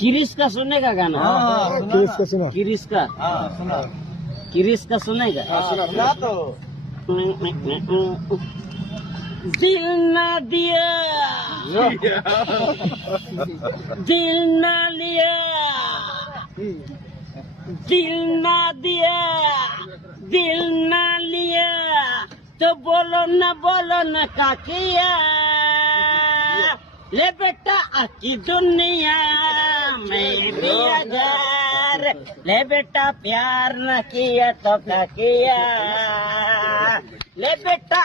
किरिस का सुनेगा गाना? किरिस का सुना। किरिस का? सुना किरिस का सुनेगा? सुना तो दिल ना दिया, दिल ना लिया, दिल ना दिया, दिल ना लिया, तो बोलो न का किया। ले बेटा आकी दुनिया में भी हजार, ले बेटा प्यार न किया तो क्या किया। ले बेटा